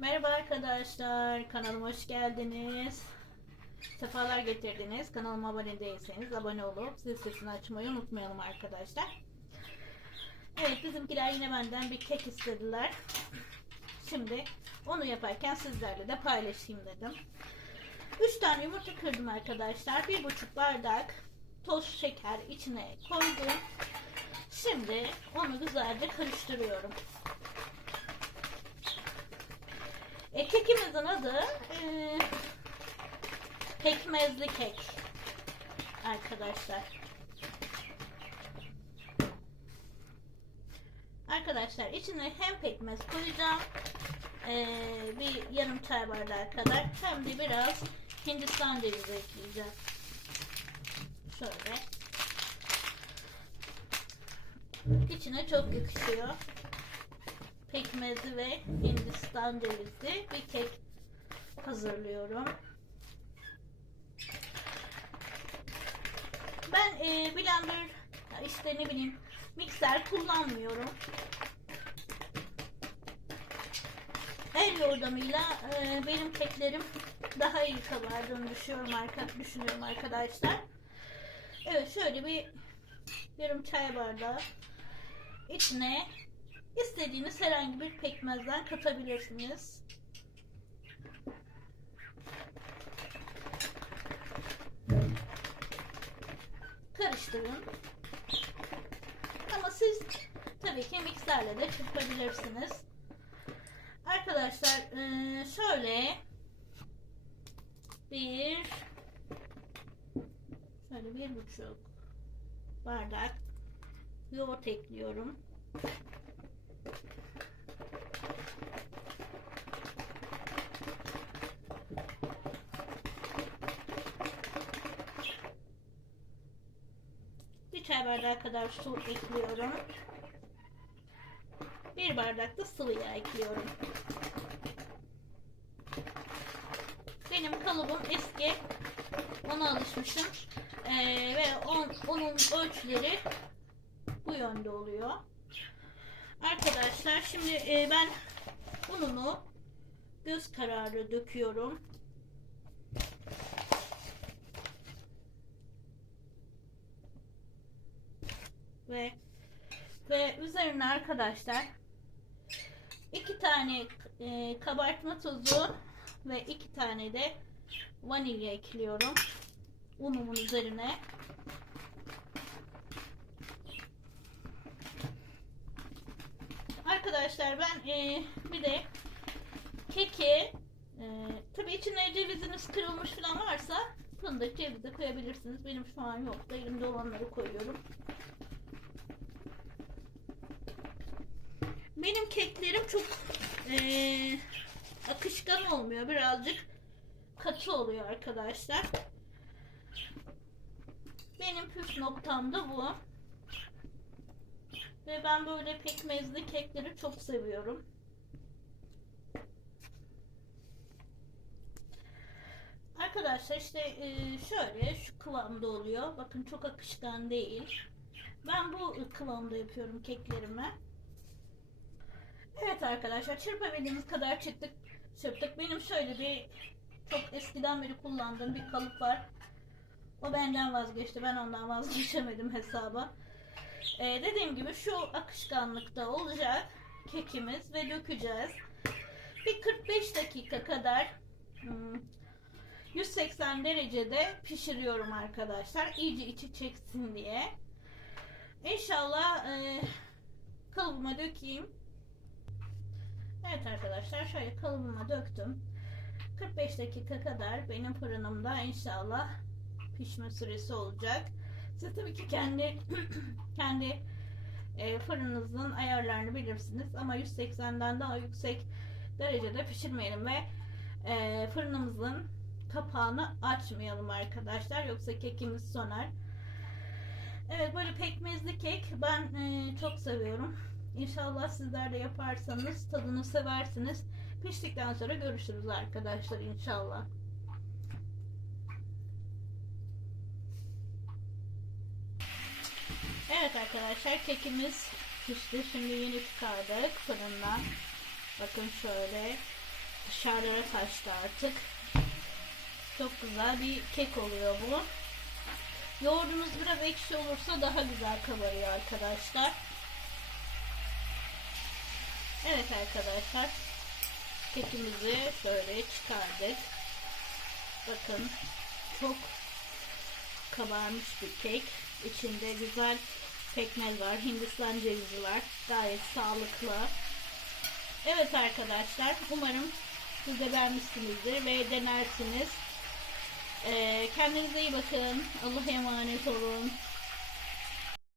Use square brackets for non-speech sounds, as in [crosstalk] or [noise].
Merhaba arkadaşlar, kanalıma hoş geldiniz. Sefalar getirdiniz. Kanalıma abone değilseniz abone olup zil sesini açmayı unutmayalım arkadaşlar. Evet, bizimkiler yine benden bir kek istediler. Şimdi onu yaparken sizlerle de paylaşayım dedim. 3 tane yumurta kırdım arkadaşlar. 1,5 bardak toz şeker içine koydum. Şimdi onu güzelce karıştırıyorum. E, kekimizin adı e, pekmezli kek arkadaşlar. Arkadaşlar içine hem pekmez koyacağım e, bir yarım çay bardağı kadar hem de biraz hindistan cevizi ekleyeceğim. Şöyle. İçine çok yakışıyor pekmezi ve hindistan cevizi bir kek hazırlıyorum. Ben e, blender işte ne bileyim mikser kullanmıyorum. El yordamıyla e, benim keklerim daha iyi kabardığını düşünüyorum, düşünüyorum arkadaşlar. Evet şöyle bir yarım çay bardağı içine İstediğiniz herhangi bir pekmezden katabilirsiniz. Karıştırın. Ama siz tabii ki mikserle de çırpabilirsiniz. Arkadaşlar şöyle bir şöyle bir buçuk bardak yoğurt ekliyorum. Bir çay bardağı kadar su ekliyorum. Bir bardak da sıvı yağ ekliyorum. Benim kalıbım eski. Ona alışmışım. Ee, ve on, onun ölçüleri bu yönde oluyor. Arkadaşlar şimdi e, ben ununu göz kararı döküyorum. Ve ve üzerine arkadaşlar iki tane e, kabartma tozu ve iki tane de vanilya ekliyorum unumun üzerine. Arkadaşlar ben e, bir de keki e, tabii içine ceviziniz kırılmış falan varsa fındık ceviz de koyabilirsiniz. Benim şu an yok da elimde olanları koyuyorum. Benim keklerim çok e, akışkan olmuyor. Birazcık katı oluyor arkadaşlar. Benim püf noktam da bu. Ve ben böyle pekmezli kekleri çok seviyorum. Arkadaşlar işte e, şöyle şu kıvamda oluyor. Bakın çok akışkan değil. Ben bu kıvamda yapıyorum keklerimi. Evet arkadaşlar çırpabildiğimiz kadar çıktık, çırptık. Benim şöyle bir çok eskiden beri kullandığım bir kalıp var. O benden vazgeçti. Ben ondan vazgeçemedim [laughs] hesaba. Ee, dediğim gibi şu akışkanlıkta olacak kekimiz ve dökeceğiz. Bir 45 dakika kadar 180 hmm, derecede pişiriyorum arkadaşlar. İyice içi çeksin diye. İnşallah e, kalıbıma dökeyim. Evet arkadaşlar şöyle kalıbıma döktüm. 45 dakika kadar benim fırınımda inşallah pişme süresi olacak. Siz tabii ki kendi [clears throat] kendi e, fırınınızın ayarlarını bilirsiniz ama 180'den daha yüksek derecede pişirmeyelim ve e, fırınımızın kapağını açmayalım arkadaşlar yoksa kekimiz sonar. Evet böyle pekmezli kek ben e, çok seviyorum. İnşallah sizler de yaparsanız tadını seversiniz. Piştikten sonra görüşürüz arkadaşlar inşallah. Evet arkadaşlar kekimiz pişti. Şimdi yeni çıkardık fırından. Bakın şöyle. dışarılara taştı artık. Çok güzel bir kek oluyor bu. Yoğurdunuz biraz ekşi olursa daha güzel kabarıyor arkadaşlar. Evet arkadaşlar. Kekimizi şöyle çıkardık. Bakın çok kabarmış bir kek. İçinde güzel pekmez var. Hindistan cevizi var. Gayet sağlıklı. Evet arkadaşlar. Umarım siz de beğenmişsinizdir ve denersiniz. Ee, kendinize iyi bakın. Allah'a emanet olun.